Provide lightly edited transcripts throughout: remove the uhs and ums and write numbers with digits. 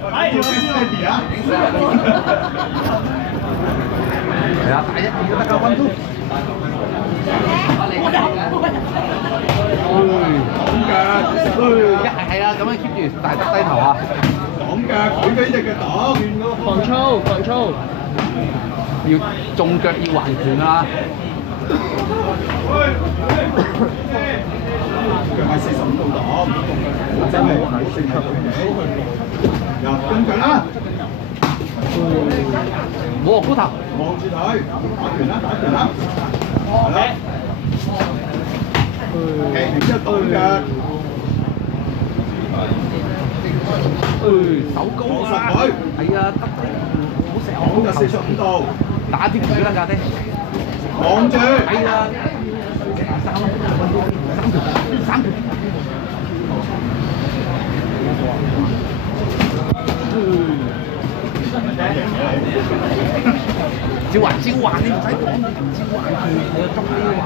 steady 啊！係啊，大一二都得㗎，1 2。係啊，咁樣 keep 住大得低頭啊！擋㗎，舉起隻腳擋。control，要中腳要還拳啊！腳係45度擋，真係唔好正確佢哋。入跟腳啦，冇高頭，望住佢，打拳啦，打拳啦，係啦。踢完之後擋腳，手高望實啊！佢，係啊，得唔好成日擋就45度，打啲拳啦，家姐。望住。係啊，三條。照還，你唔使講，照還佢，捉呢還。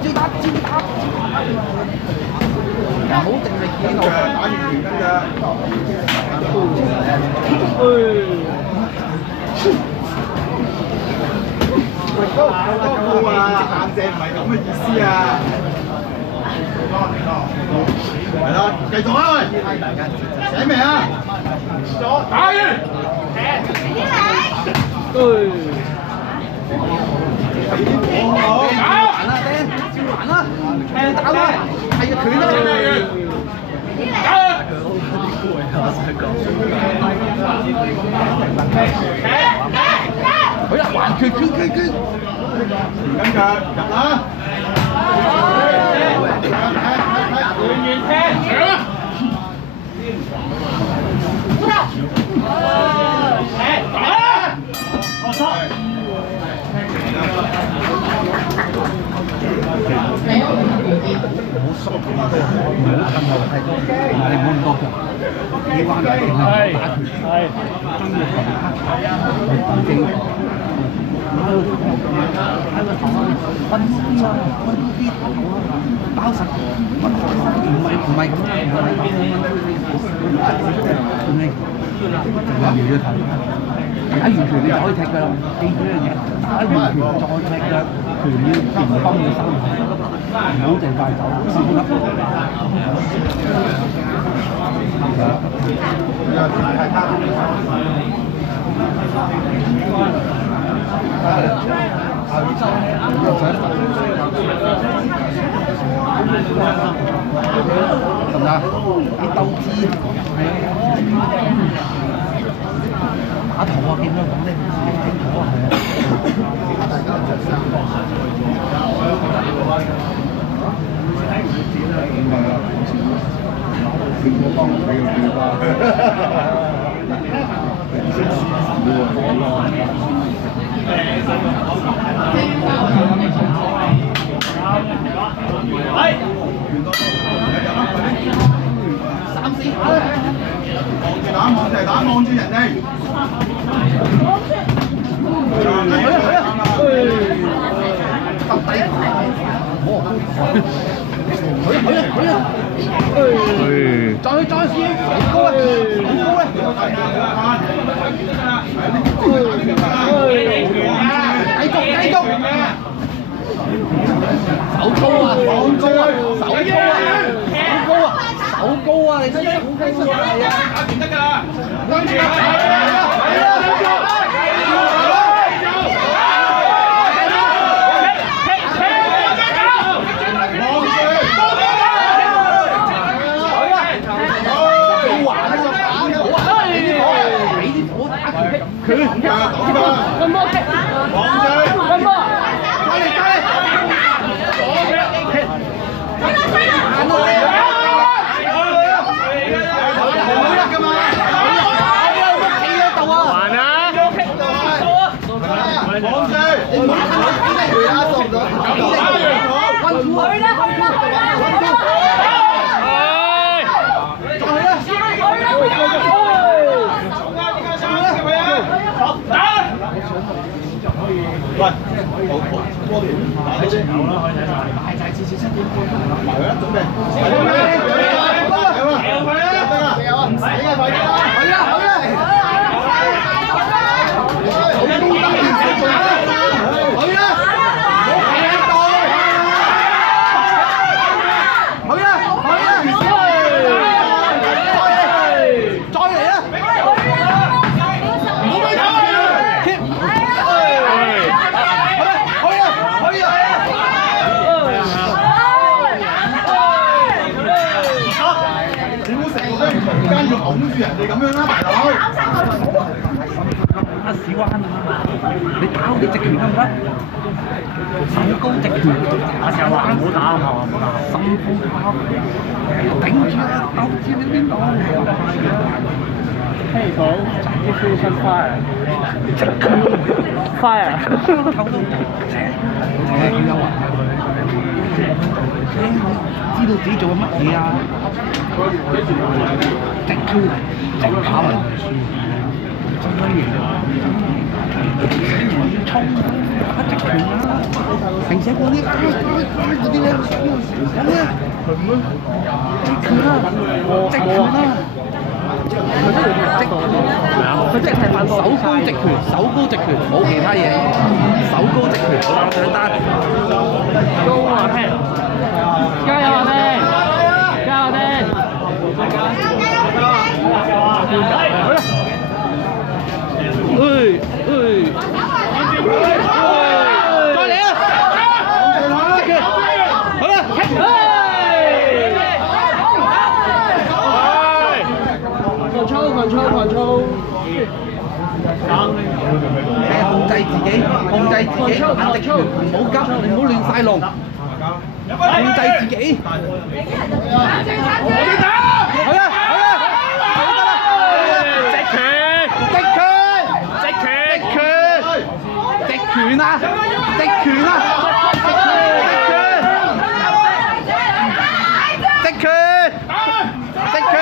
照打，唔好淨係見到。打完拳跟㗎。喂，高啊！硬淨唔係咁嘅意思啊！係啦，繼續啊！喂，寫未啊？打完。還啦，照還啦，打啦，係啊，拳啦。好啦，還拳，跟腳入啦！包實，唔係咁啦，打完拳你就可以踢㗎啦，記住呢樣嘢，打完拳再踢㗎，拳要平崩要收，唔好淨快走，少粒。得唔得？啲鬥志打頭啊！見到咁咧，清楚啊，望住人哋。再試，好高啊！繼續，手高啊！你真係好高啊！打完得㗎啦，跟住過年打啲有啦，可以睇晒。大晒次次7點半埋佢啦，準備。唔使啊，快啲啦！去啦，去啦！好高級嘅去啦！去啦！要拱住人哋咁樣啦，大佬。打屎彎啊！你打嗰啲直拳得唔得？手高直拳，打時候話唔好打啊嘛，唔好打。心呼吸，頂住啦，鬥知你邊度嘿，好，啲 fusion fire。fire。頭都幾優啊！知道自己做緊乜嘢啊？直拳，直跑啊！真係衝打直拳啦！平時嗰啲嗰啲咧，咁咧直拳啦，直拳啦！佢即係手高直拳，手高直拳，冇其他嘢，手高直拳，好簡單。高啊，聽！加油啊，聽！加油啊，聽！好啦！再嚟啊！好啦！control。控制自己，控制自己，壓力唔好急，唔好亂晒龍，控制自己。好啦，好啦，直拳，直拳，直拳，直拳啊，直拳啊，直拳，直拳，直拳。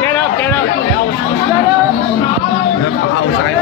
Get up! 爆晒。